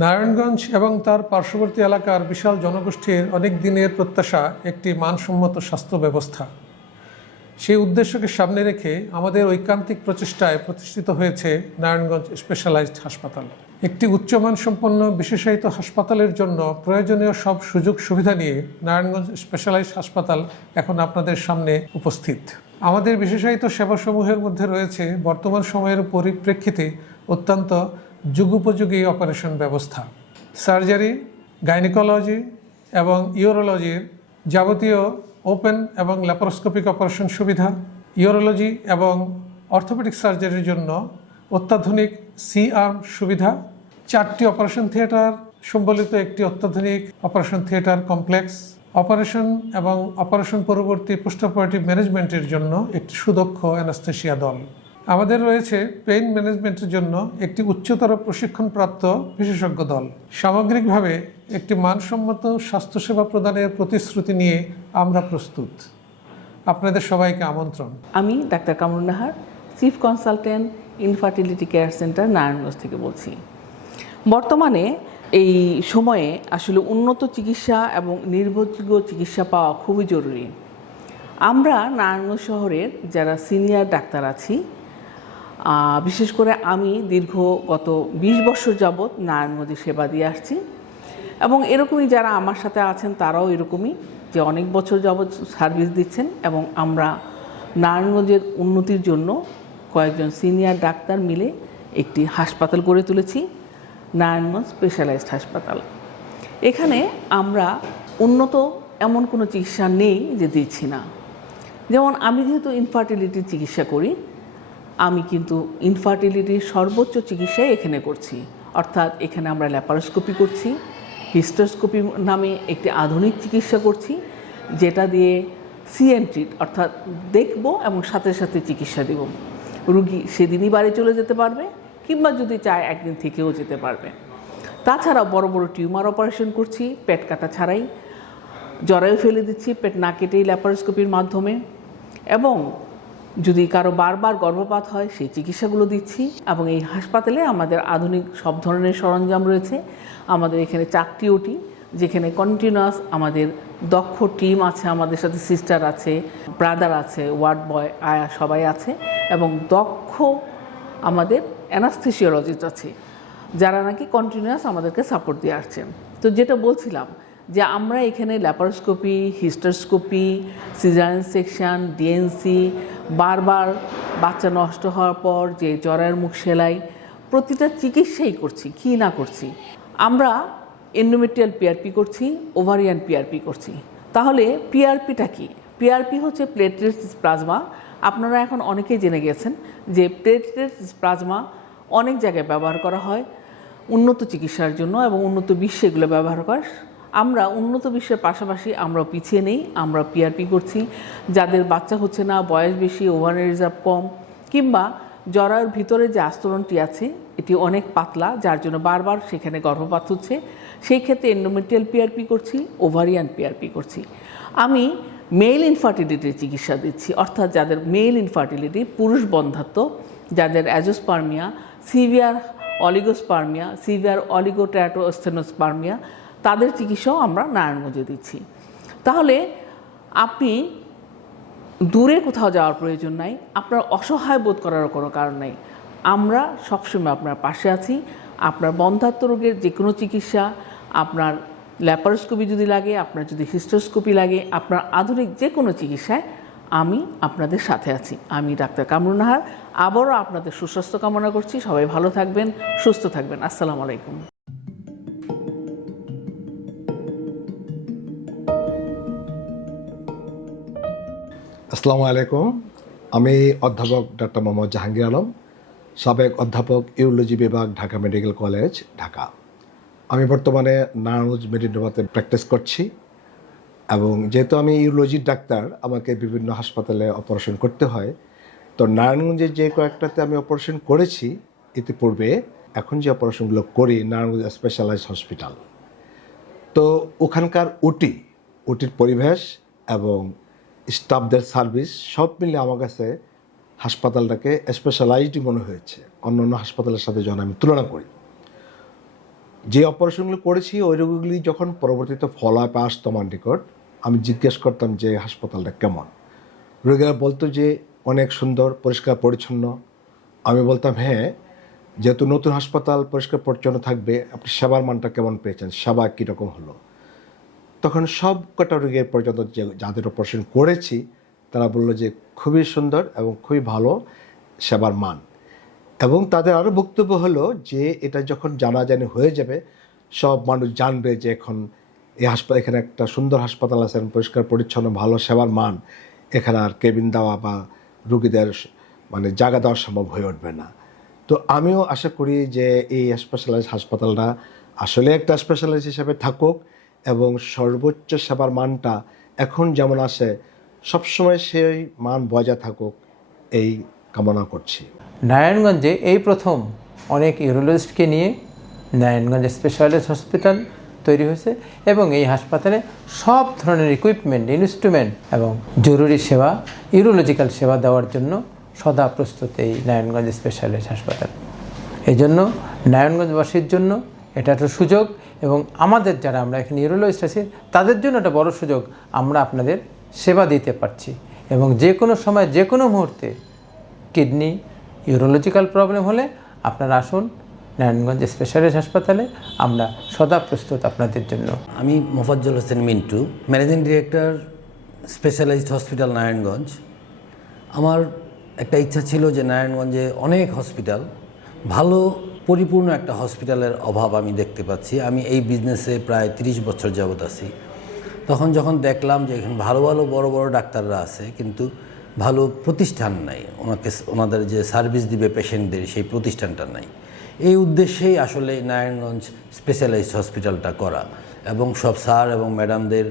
নারায়ণগঞ্জ এবং তার পার্শ্ববর্তী এলাকার বিশাল জনগোষ্ঠীর অনেক দিনের প্রত্যাশা একটি মানসম্মত স্বাস্থ্য ব্যবস্থা। সেই উদ্দেশ্যকে সামনে রেখে আমাদের ঐকান্তিক প্রচেষ্টায় প্রতিষ্ঠিত হয়েছে নারায়ণগঞ্জ স্পেশালাইজড হাসপাতাল। একটি উচ্চমানসম্পন্ন বিশেষায়িত হাসপাতালের জন্য প্রয়োজনীয় সব সুযোগ সুবিধা নিয়ে নারায়ণগঞ্জ স্পেশালাইজড হাসপাতাল এখন আপনাদের সামনে উপস্থিত। আমাদের বিশেষায়িত সেবাসমূহের মধ্যে রয়েছে বর্তমান সময়ের পরিপ্রেক্ষিতে অত্যন্ত যুগোপযোগী অপারেশন ব্যবস্থা, সার্জারি, গাইনিকোলজি এবং ইউরোলজির যাবতীয় ওপেন এবং ল্যাপারোস্কোপিক অপারেশন সুবিধা, ইউরোলজি এবং অর্থোপেডিক সার্জারির জন্য অত্যাধুনিক সি-আর্ম সুবিধা, 4টি অপারেশন থিয়েটার সম্বলিত একটি অত্যাধুনিক অপারেশন থিয়েটার কমপ্লেক্স, অপারেশন এবং অপারেশন পরবর্তী পোস্ট অপারেটিভ ম্যানেজমেন্টের জন্য একটি সুদক্ষ অ্যানাস্থেসিয়া দল। আমাদের রয়েছে পেইন ম্যানেজমেন্টের জন্য একটি উচ্চতর প্রশিক্ষণপ্রাপ্ত বিশেষজ্ঞ দল। সামগ্রিকভাবে একটি মানসম্মত স্বাস্থ্যসেবা প্রদানের প্রতিশ্রুতি নিয়ে আমরা প্রস্তুত। আপনাদের সবাইকে আমন্ত্রণ। আমি doctor Kamrun Nahar, chief consultant infertility care centre Narayanganj থেকে বলছি। বর্তমানে এই সময়ে আসলে উন্নত চিকিৎসা এবং নির্ভরযোগ্য চিকিৎসা পাওয়া খুবই জরুরি। আমরা নারায়ণগঞ্জ শহরের যারা সিনিয়র ডাক্তার আছি, বিশেষ করে আমি গত 20 বছর যাবৎ নারায়ণগঞ্জে সেবা দিয়ে আসছি এবং এরকমই যারা আমার সাথে আছেন তারাও এরকমই যে অনেক বছর যাবৎ সার্ভিস দিচ্ছেন এবং আমরা নারায়ণগঞ্জের উন্নতির জন্য কয়েকজন সিনিয়র ডাক্তার মিলে একটি হাসপাতাল গড়ে তুলেছি, নারায়ণগঞ্জ স্পেশালাইজড হাসপাতাল। এখানে আমরা উন্নত এমন কোনো চিকিৎসা নেই যে দিচ্ছি না। যেমন আমি যেহেতু ইনফার্টিলিটির চিকিৎসা করি, আমি কিন্তু ইনফার্টিলিটির সর্বোচ্চ চিকিৎসাই এখানে করছি। অর্থাৎ এখানে আমরা ল্যাপারোস্কোপি করছি, হিস্টোস্কোপি নামে একটি আধুনিক চিকিৎসা করছি, যেটা দিয়ে সিএনট্রিট অর্থাৎ দেখব এবং সাথে সাথে চিকিৎসা দেব। রুগী সেদিনই বাড়ি চলে যেতে পারবে কিংবা যদি চায় একদিন থেকেও যেতে পারবে। তাছাড়া বড় বড় টিউমার অপারেশন করছি পেট কাটা ছাড়াই, জরায়ু ফেলে দিচ্ছি পেট না কেটেই ল্যাপারোস্কোপির মাধ্যমে, এবং যদি কারো বারবার গর্ভপাত হয় সেই চিকিৎসাগুলো দিচ্ছি। এবং এই হাসপাতালে আমাদের আধুনিক সব ধরনের সরঞ্জাম রয়েছে। আমাদের এখানে 4টি ওটি, যেখানে কন্টিনিউয়াস আমাদের দক্ষ টিম আছে, আমাদের সাথে সিস্টার আছে, ব্রাদার আছে, ওয়ার্ড বয়, আয়া সবাই আছে, এবং দক্ষ আমাদের অ্যানাস্থেসিওলজিস্ট আছে যারা নাকি কন্টিনিউয়াস আমাদেরকে সাপোর্ট দিয়ে আসছেন। তো যেটা বলছিলাম যে আমরা এখানে laparoscopy, hysteroscopy, caesarean section, DNC, বারবার বাচ্চা নষ্ট হওয়ার পর যে জরায়ুর মুখ সেলাই, প্রতিটা চিকিৎসাই করছি। কি না করছি? আমরা এন্ডোমেট্রিয়াল পিআরপি করছি, ওভারিয়ান পিআরপি করছি। তাহলে পিআরপিটা কি? পিআরপি হচ্ছে প্লেটলেট প্লাজমা। আপনারা এখন অনেকেই জেনে গেছেন যে প্লেটলেট প্লাজমা অনেক জায়গায় ব্যবহার করা হয় উন্নত চিকিৎসার জন্য এবং উন্নত বিশ্বে এগুলো ব্যবহার করে। আমরা উন্নত বিশ্বের পাশাপাশি আমরা পিছিয়ে নেই, আমরা পিআরপি করছি। যাদের বাচ্চা হচ্ছে না, বয়স বেশি, ওভারিয়ান রিজার্ভ কম, কিংবা জরায়ুর ভিতরে যে আস্তরণটি আছে এটি অনেক পাতলা, যার জন্য বারবার সেখানে গর্ভপাত হচ্ছে, সেই ক্ষেত্রে এন্ডোমেট্রিয়াল পিআরপি করছি, ওভারিয়ান পিআরপি করছি। আমি মেল ইনফার্টিলিটির চিকিৎসা দিচ্ছি, অর্থাৎ যাদের মেল ইনফার্টিলিটি, পুরুষ বন্ধ্যাত্ব, যাদের অ্যাজোস্পার্মিয়া, সিভিয়ার অলিগোস্পার্মিয়া, সিভিয়ার অলিগোট্যাটোস্টেনোস্পার্মিয়া, তাদের চিকিৎসাও আমরা নারায়ণগঞ্জে দিচ্ছি। তাহলে আপনি দূরে কোথাও যাওয়ার প্রয়োজন নাই, আপনার অসহায় বোধ করার কোনো কারণ নেই। আমরা সবসময় আপনার পাশে আছি। আপনার বন্ধ্যাত্ব রোগের যে কোনো চিকিৎসা, আপনার ল্যাপারোস্কোপি যদি লাগে, আপনার যদি হিস্টোস্কোপি লাগে, আপনার আধুনিক যে কোনো চিকিৎসায় আমি আপনাদের সাথে আছি। আমি ডাক্তার কামরুন নাহার আবারও আপনাদের সুস্বাস্থ্য কামনা করছি। সবাই ভালো থাকবেন, সুস্থ থাকবেন। আসসালামু আলাইকুম। আসসালামু আলাইকুম। আমি অধ্যাপক ডক্টর মোহাম্মদ জাহাঙ্গীর আলম, সাবেক অধ্যাপক ইউরোলজি বিভাগ, ঢাকা মেডিকেল কলেজ, ঢাকা। আমি বর্তমানে নারায়ণগঞ্জ মেডিনোভাতে প্র্যাকটিস করছি এবং যেহেতু আমি ইউরোলজির ডাক্তার, আমাকে বিভিন্ন হাসপাতালে অপারেশন করতে হয়। তো নারায়ণগঞ্জে যে কয়েকটাতে আমি অপারেশন করেছি ইতিপূর্বে, এখন যে অপারেশনগুলো করি নারায়ণগঞ্জ স্পেশালাইজড হসপিটাল, তো ওখানকার ওটির পরিবেশ এবং স্টাফদের সার্ভিস সব মিলে আমার কাছে হাসপাতালটাকে স্পেশালাইজড মনে হয়েছে অন্য অন্য হাসপাতালের সাথে যখন আমি তুলনা করি। যে অপারেশনগুলো করেছি ওই রোগীগুলি যখন পরবর্তীতে ফলাফল আসতো আমার নিকট, আমি জিজ্ঞেস করতাম যে হাসপাতালটা কেমন। রোগীরা বলতো যে অনেক সুন্দর, পরিষ্কার পরিচ্ছন্ন। আমি বলতাম হ্যাঁ, যেহেতু নতুন হাসপাতাল পরিষ্কার পরিচ্ছন্ন থাকবে, আপনি সেবার মানটা কেমন পেয়েছেন, সেবা কীরকম হলো। তখন সব কটা রোগীর পর্যন্ত যাদের অপারেশন করেছি তারা বললো যে খুবই সুন্দর এবং খুবই ভালো সেবার মান। এবং তাদের আরও বক্তব্য হলো যে এটা যখন জানাজানি হয়ে যাবে, সব মানুষ জানবে যে এখন এই হাসপাতাল, এখানে একটা সুন্দর হাসপাতাল আছে, পরিষ্কার পরিচ্ছন্ন, ভালো সেবার মান, এখানে আর কেবিন দেওয়া বা রুগীদের মানে জায়গা দেওয়া সম্ভব হয়ে উঠবে না। তো আমিও আশা করি যে এই স্পেশালাইজড হাসপাতালটা আসলে একটা স্পেশালাইজড হিসেবে থাকুক এবং সর্বোচ্চ সেবার মানটা এখন যেমন আসে সবসময় সেই মান বজায় থাকুক, এই কামনা করছি। নারায়ণগঞ্জে এই প্রথম অনেক ইউরোলজিস্টকে নিয়ে নারায়ণগঞ্জ স্পেশালাইজড হসপিটাল তৈরি হয়েছে এবং এই হাসপাতালে সব ধরনের ইকুইপমেন্ট, ইনস্ট্রুমেন্ট এবং জরুরি সেবা, ইউরোলজিক্যাল সেবা দেওয়ার জন্য সদা প্রস্তুত এই নারায়ণগঞ্জ স্পেশালাইজড হাসপাতাল। এই জন্য নারায়ণগঞ্জবাসীর জন্য এটা একটা সুযোগ এবং আমাদের যারা আমরা এখানে ইউরোলজিস্ট আছি তাদের জন্য একটা বড় সুযোগ, আমরা আপনাদের সেবা দিতে পারছি এবং যে কোনো সময় যে কোনো মুহূর্তে কিডনি ইউরোলজিক্যাল প্রবলেম হলে আপনারা আসুন নারায়ণগঞ্জ স্পেশালাইজড হাসপাতালে, আমরা সদা প্রস্তুত আপনাদের জন্য। আমি Mofazzal Hossain Mintu, managing director, specialized hospital Narayanganj. আমার একটা ইচ্ছা ছিল যে নারায়ণগঞ্জে অনেক হসপিটাল, ভালো পরিপূর্ণ একটা হসপিটালের অভাব আমি দেখতে পাচ্ছি। আমি এই বিজনেসে প্রায় 30 বছর যাবত আছি। তখন যখন দেখলাম যে এখানে ভালো ভালো বড় বড় ডাক্তাররা আছে কিন্তু ভালো প্রতিষ্ঠান নাই, ওনাদের যে সার্ভিস দিবে পেশেন্টদের সেই প্রতিষ্ঠানটা নাই, এই উদ্দেশ্যেই আসলে নারায়ণগঞ্জ স্পেশালাইজড হসপিটালটা করা এবং সব স্যার এবং ম্যাডামদের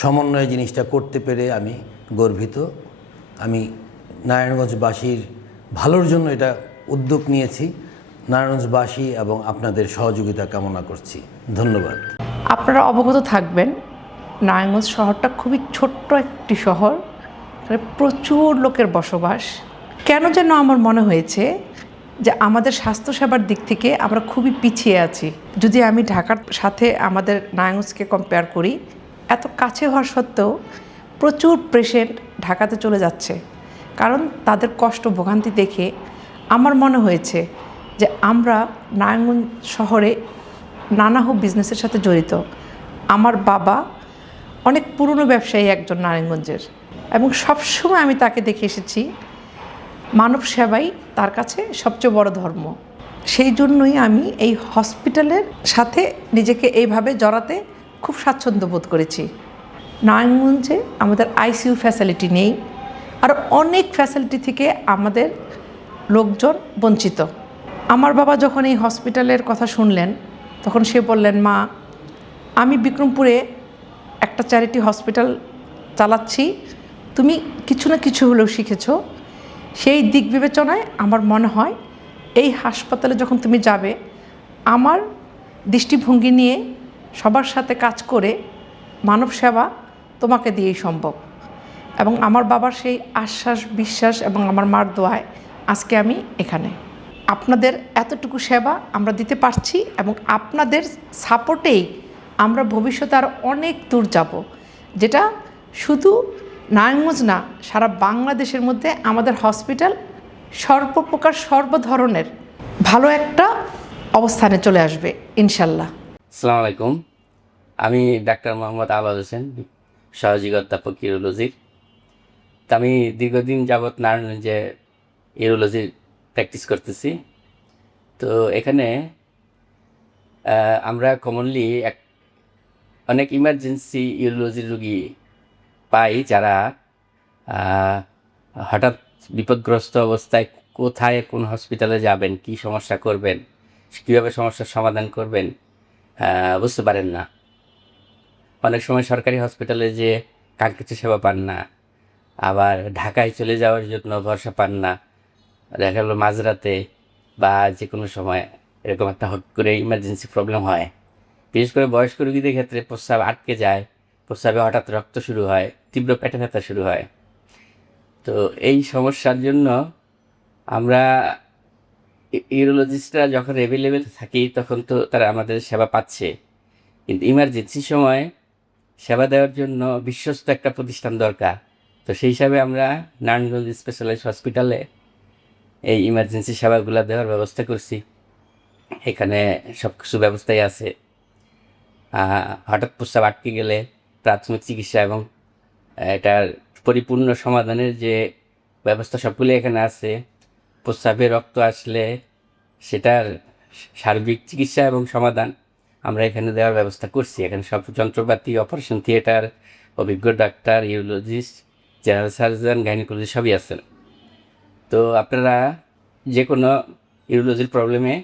সমন্বয়ে জিনিসটা করতে পেরে আমি গর্বিত। আমি নারায়ণগঞ্জবাসীর ভালোর জন্য এটা উদ্যোগ নিয়েছি। নারায়ণগঞ্জবাসী এবং আপনাদের সহযোগিতা কামনা করছি। ধন্যবাদ। আপনারা অবগত থাকবেন, নারায়ণগঞ্জ শহরটা খুবই ছোট্ট একটি শহর, প্রচুর লোকের বসবাস। কেন যেন আমার মনে হয়েছে যে আমাদের স্বাস্থ্যসেবার দিক থেকে আমরা খুবই পিছিয়ে আছি। যদি আমি ঢাকার সাথে আমাদের নারায়ণগঞ্জকে কম্পেয়ার করি, এত কাছে হওয়া সত্ত্বেও প্রচুর পেশেন্ট ঢাকাতে চলে যাচ্ছে। কারণ তাদের কষ্ট ভোগান্তি দেখে আমার মনে হয়েছে যে আমরা নারায়ণগঞ্জ শহরে নানাহু বিজনেসের সাথে জড়িত। আমার বাবা অনেক পুরনো ব্যবসায়ী একজন নারায়ণগঞ্জের, এবং সবসময় আমি তাকে দেখে এসেছি মানব সেবাই তার কাছে সবচেয়ে বড় ধর্ম। সেই জন্যই আমি এই হসপিটালের সাথে নিজেকে এইভাবে জড়াতে খুব স্বাচ্ছন্দ্য বোধ করেছি। নারায়ণগঞ্জে আমাদের আইসিইউ ফ্যাসিলিটি নেই, আর অনেক ফ্যাসিলিটি থেকে আমাদের লোকজন বঞ্চিত। আমার বাবা যখন এই হসপিটালের কথা শুনলেন তখন সে বললেন, মা, আমি বিক্রমপুরে একটা চ্যারিটি হসপিটাল চালাচ্ছি, তুমি কিছু না কিছু হলেও শিখেছো। সেই দিক বিবেচনায় আমার মনে হয় এই হাসপাতালে যখন তুমি যাবে, আমার দৃষ্টিভঙ্গি নিয়ে সবার সাথে কাজ করে মানব সেবা তোমাকে দিয়েই সম্ভব। এবং আমার বাবার সেই আশ্বাস, বিশ্বাস এবং আমার মার দোয়ায় আজকে আমি এখানে। আপনাদের এতটুকু সেবা আমরা দিতে পারছি এবং আপনাদের সাপোর্টেই আমরা ভবিষ্যতে আরও অনেক দূর যাব, যেটা শুধু নারায়ণগঞ্জ না, সারা বাংলাদেশের মধ্যে আমাদের হসপিটাল সর্বপ্রকার সর্ব ধরনের ভালো একটা অবস্থানে চলে আসবে ইনশাল্লাহ। আসসালামু আলাইকুম, আমি ডাক্তার মোহাম্মদ আওয়াজ হোসেন, সহযোগী অধ্যাপক ইউরোলজির। তা আমি দীর্ঘদিন যাবৎ নারায়ণগঞ্জে ইউরোলজি প্র্যাকটিস করতেছি। তো এখানে আমরা কমনলি অনেক ইমার্জেন্সি ইউরোলজির রোগী পাই, যারা হঠাৎ বিপদগ্রস্ত অবস্থায় কোথায় কোন হসপিটালে যাবেন, কি সমস্যা করবেন, কীভাবে সমস্যার সমাধান করবেন বুঝতে পারেন না। অনেক সময় সরকারি হসপিটালে যে কাঙ্ক্ষিত সেবা পান না, আবার ঢাকায় চলে যাওয়ার জন্য ভরসা পান না। দেখা গেলো মাঝরাতে বা যে কোনো সময় এরকম একটা হট করে ইমার্জেন্সি প্রবলেম হয়। বিশেষ করে বয়স্ক রোগীদের ক্ষেত্রে প্রস্রাব আটকে যায়, প্রস্রাবে হঠাৎ রক্ত শুরু হয়, তীব্র পেটে ব্যথা শুরু হয়। তো এই সমস্যার জন্য আমরা ইউরোলজিস্টরা যখন অ্যাভেলেবেল থাকি তখন তো তারা আমাদের সেবা পাচ্ছে, কিন্তু ইমার্জেন্সি সময় সেবা দেওয়ার জন্য বিশ্বস্ত একটা প্রতিষ্ঠান দরকার। তো সেই হিসাবে আমরা নারায়ণগঞ্জ স্পেশালাইজড হসপিটালে এই ইমার্জেন্সি সেবাগুলো দেওয়ার ব্যবস্থা করছি। এখানে সব কিছু ব্যবস্থাই আছে। হঠাৎ প্রস্রাব আটকে গেলে প্রাথমিক চিকিৎসা এবং এটার পরিপূর্ণ সমাধানের যে ব্যবস্থা সবগুলো এখানে আছে। প্রস্রাবে রক্ত আসলে সেটার সার্বিক চিকিৎসা এবং সমাধান আমরা এখানে দেওয়ার ব্যবস্থা করছি। এখানে সব যন্ত্রপাতি, অপারেশন থিয়েটার, অভিজ্ঞ doctor, urologist, general surgeon, gynaecologist সবই আছেন। তো আপনারা যে কোনো ইউরোলজির প্রবলেমে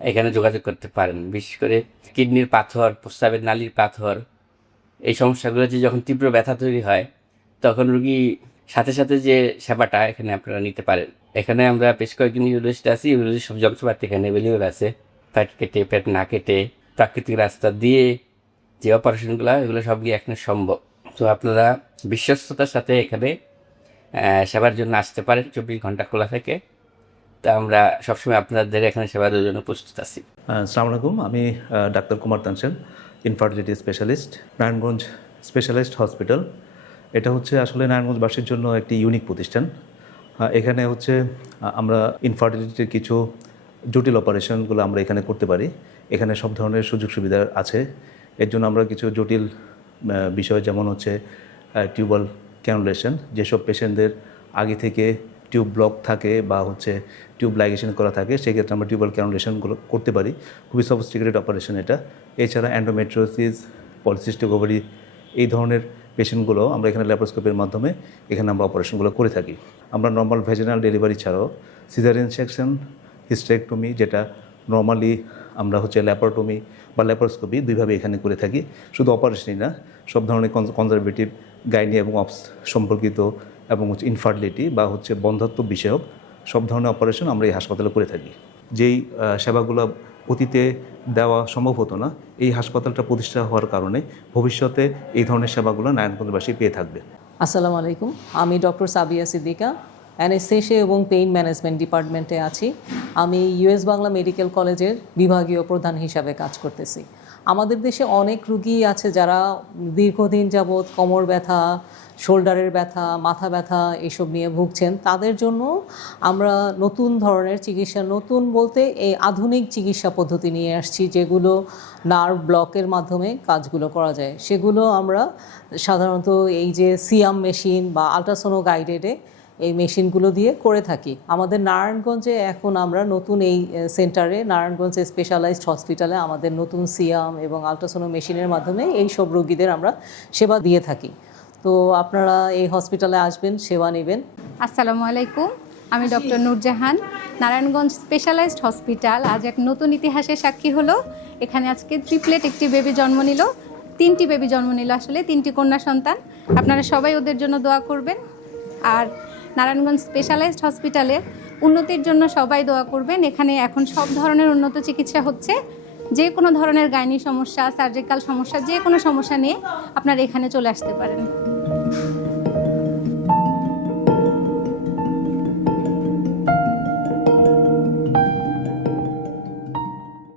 এখানে যোগাযোগ করতে পারেন। বিশেষ করে কিডনির পাথর, প্রস্রাবের নালীর পাথর, এই সমস্যাগুলো যে যখন তীব্র ব্যথা তৈরি হয় তখন রুগী সাথে সাথে যে সেবাটা এখানে আপনারা নিতে পারেন। এখানে আমরা বেশ কয়েকজন ইউরোলজিস্ট আছি। ইউরোলজিস্ট সব যন্ত্রপাতি এখানে অ্যাভেলেবেল আছে। পেট কেটে, পেট না কেটে, প্রাকৃতিক রাস্তা দিয়ে যে অপারেশনগুলো, এগুলো সবই এখানে সম্ভব। তো আপনারা বিশ্বস্ততার সাথে এখানে সেবার জন্য আসতে পারেন। 24 ঘন্টা খোলা থাকে। তা আমরা সবসময় আপনাদের এখানে সেবা দেওয়ার জন্য প্রস্তুত আছি। আসসালামু আলাইকুম, আমি ডাক্তার Kumar Tansen, infertility specialist, Narayanganj specialized hospital. এটা হচ্ছে আসলে নারায়ণগঞ্জবাসীর জন্য একটি ইউনিক প্রতিষ্ঠান। এখানে হচ্ছে আমরা ইনফার্টিলিটির কিছু জটিল অপারেশনগুলো আমরা এখানে করতে পারি। এখানে সব ধরনের সুযোগ সুবিধা আছে। এর জন্য আমরা কিছু জটিল বিষয়, যেমন হচ্ছে টিউবাল ক্যানুলেশন, যেসব পেশেন্টদের আগে থেকে টিউব ব্লক থাকে বা হচ্ছে টিউব লাইগেশন করা থাকে, সেক্ষেত্রে আমরা টিউবাল ক্যানুলেশনগুলো করতে পারি। খুবই সফিস্টিকেটেড অপারেশন এটা। এছাড়া অ্যান্ডোমেট্রিওসিস, পলিসিস্টিক ওভারি, এই ধরনের পেশেন্টগুলো আমরা এখানে ল্যাপারোস্কোপির মাধ্যমে এখানে আমরা অপারেশনগুলো করে থাকি। আমরা নর্মাল ভেজিনাল ডেলিভারি ছাড়াও সিজারিয়ান সেকশন, হিস্টেরেক্টমি, যেটা নর্মালি আমরা হচ্ছে ল্যাপারোটমি বা ল্যাপারোস্কোপি, দুইভাবে এখানে করে থাকি। শুধু অপারেশনই না, সব ধরনের কনজারভেটিভ, গাইনি এবং অবস সম্পর্কিত এবং হচ্ছে ইনফার্টিলিটি বা হচ্ছে বন্ধ্যত্ব বিষয়ক সব ধরনের অপারেশন আমরা এই হাসপাতালে করে থাকি। যেই সেবাগুলো অতীতে দেওয়া সম্ভব হতো না, এই হাসপাতালটা প্রতিষ্ঠা হওয়ার কারণে ভবিষ্যতে এই ধরনের সেবাগুলো নারায়ণগঞ্জবাসী পেয়ে থাকবে। আসসালামু আলাইকুম, আমি ডক্টর সাবিয়া সিদ্দিকা, অ্যানেস্থেশিয়া এবং পেইন ম্যানেজমেন্ট ডিপার্টমেন্টে আছি। আমি ইউএস বাংলা মেডিকেল কলেজের বিভাগীয় প্রধান হিসাবে কাজ করতেছি। আমাদের দেশে অনেক রুগী আছে যারা দীর্ঘদিন যাবৎ কোমর ব্যথা, শোল্ডারের ব্যথা, মাথা ব্যথা এসব নিয়ে ভুগছেন। তাদের জন্য আমরা নতুন ধরনের চিকিৎসা, নতুন বলতে এই আধুনিক চিকিৎসা পদ্ধতি নিয়ে আসছি, যেগুলো নার্ভ ব্লকের মাধ্যমে কাজগুলো করা যায়। সেগুলো আমরা সাধারণত এই যে সিয়াম মেশিন বা আল্ট্রাসোনো গাইডেডে এই মেশিনগুলো দিয়ে করে থাকি। আমাদের নারায়ণগঞ্জে এখন আমরা নতুন এই সেন্টারে, নারায়ণগঞ্জ স্পেশালাইজড হসপিটালে আমাদের নতুন সিয়াম এবং আল্ট্রাসোনো মেশিনের মাধ্যমে এই সব রোগীদের আমরা সেবা দিয়ে থাকি। তো আপনারা এই হসপিটালে আসবেন, সেবা নেবেন। আসসালামু আলাইকুম, আমি doctor Nurjahan, Narayanganj specialized hospital আজ এক নতুন ইতিহাসের সাক্ষী হলো। এখানে আজকে ট্রিপলেট একটি বেবি জন্ম নিল, 3টি বেবি জন্ম নিল, আসলে 3টি কন্যা সন্তান। আপনারা সবাই ওদের জন্য দোয়া করবেন। আর নারায়ণগঞ্জ স্পেশালাইজড হসপিটালের উন্নতির জন্য সবাই দোয়া করবেন। এখানে এখন সব ধরনের উন্নত চিকিৎসা হচ্ছে। যে কোনো ধরনের গাইনি সমস্যা, সার্জিক্যাল সমস্যা, যে কোনো সমস্যা নিয়ে আপনারা এখানে চলে আসতে পারেন।